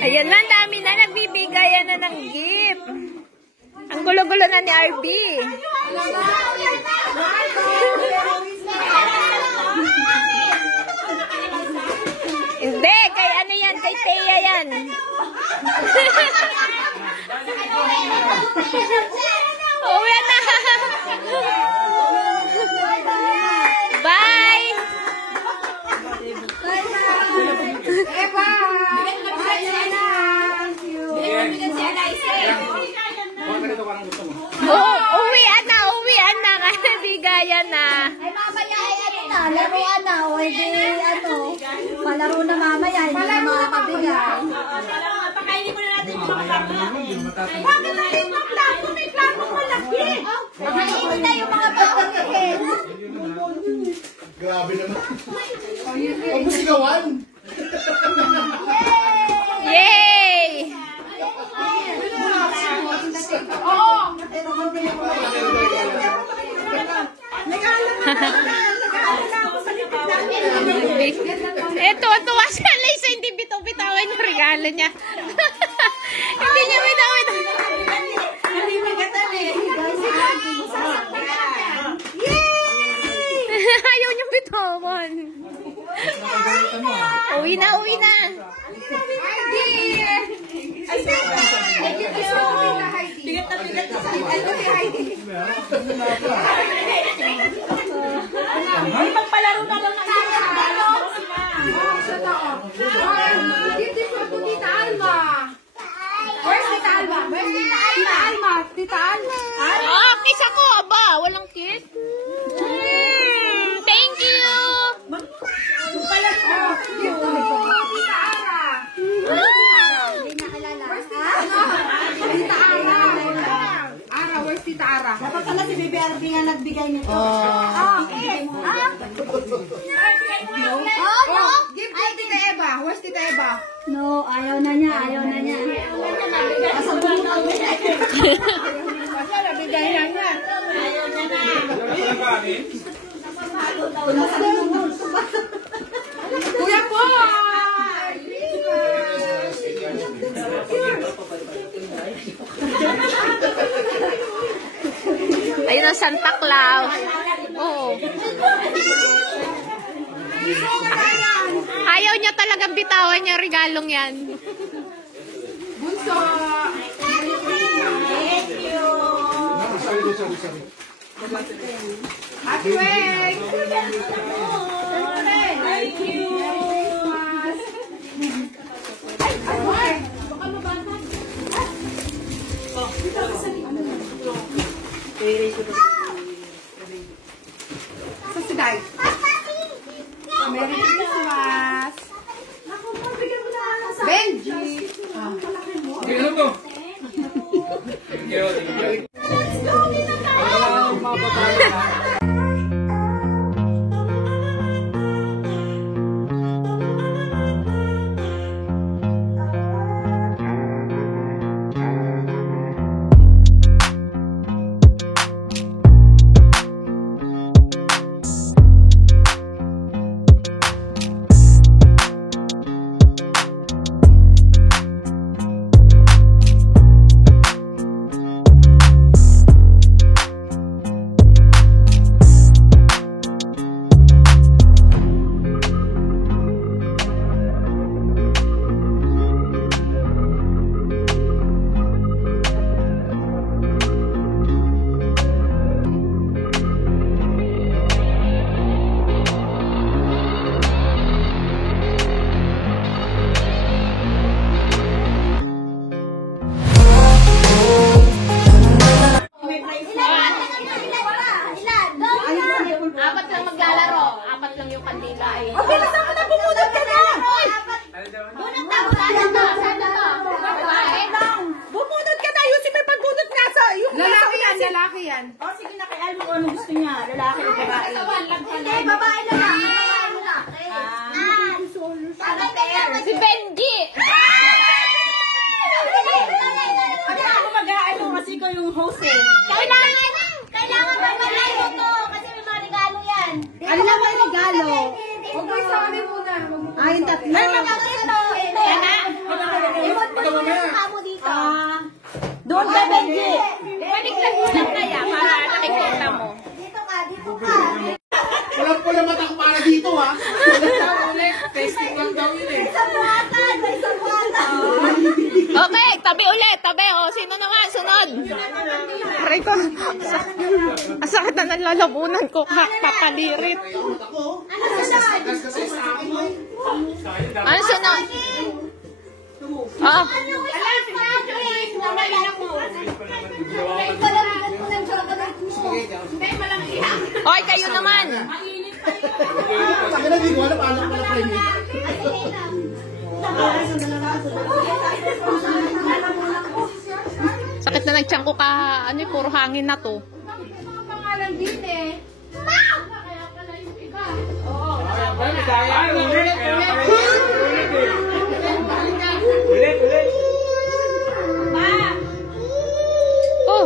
Ayan na, dami na. Nagbibigayan na ng gift. Ang gulo-gulo na ni RB. Hindi, kay ano yan? Kay Thea yan. Uwi na. Bye. Uwian na. Bigayan na. Ay, mamaya ay ano na, laruan na. O, hindi, ano, palaro na mamaya, hindi na makakabigay. Pakainin mo na natin yung mga plato natin. Bakit na yung mga plato? May plato malaki. Pakainin na yung mga pagkakihin. Grabe naman. Huwag mo sigawan. Yay! Tuwa si Alaysa, hindi bitaw-bitawan yung regalo niya. Hindi niya bitawan. Hindi magatan eh. Ayaw niyong bitawan. Uwi na. Ay, magpalaro na lang ng Tita Alma. Ah, kiss ako, aba. Walang kiss. Thank you. Where's Tita Ara? Dapat pala si Baby RB nga nagbigay nito. Give to Tita Eva. Where's Tita Eva? No, ayaw na niya. Asa mo na ako? Nabigay na niya. Ayaw na na. Kuya po! Ayun ang Santa Claus. Oo. Ayaw niya talagang bitawan yung regalong yan. Bunso! Thank you. Sorry. Happy Way! Thank you. Sa siday. Merry Christmas! Benji! Ano to? Apat lang yung kandila eh. Okay, nasaan mo na pumunod ka na? Bunot na, sana to. Bumunod ka na! Yusip, may pagbunod nga sa... Lalaki yan. Oh, sige na kay Alma kung ano gusto niya. Lalaki o babae. Hindi, babae na lang. Si Benji! Hindi ako mag-aano kasi ko yung host eh. Kailangan ba mag-regalo to? Kasi may mga regalo yan. Ano naman regalo? Huwag mo isa kami muna. Ay, yung tatlo. Ay, magkakaroon. sabuatan! May sabuatan! Okay, tabi ulit. Tabi, o. Sino naman? Sunod. Aray ko. Ang sakit na nalalabunan ko. Papalirit. Ano sunod? Ah. Okay, kayo naman. Sabi na, di ko alam, alam pala kayo. Sakit na nagtiyang ko ka. Ano eh, puro hangin na to. Pangalan din eh. Kaya pala yung iba. Oo.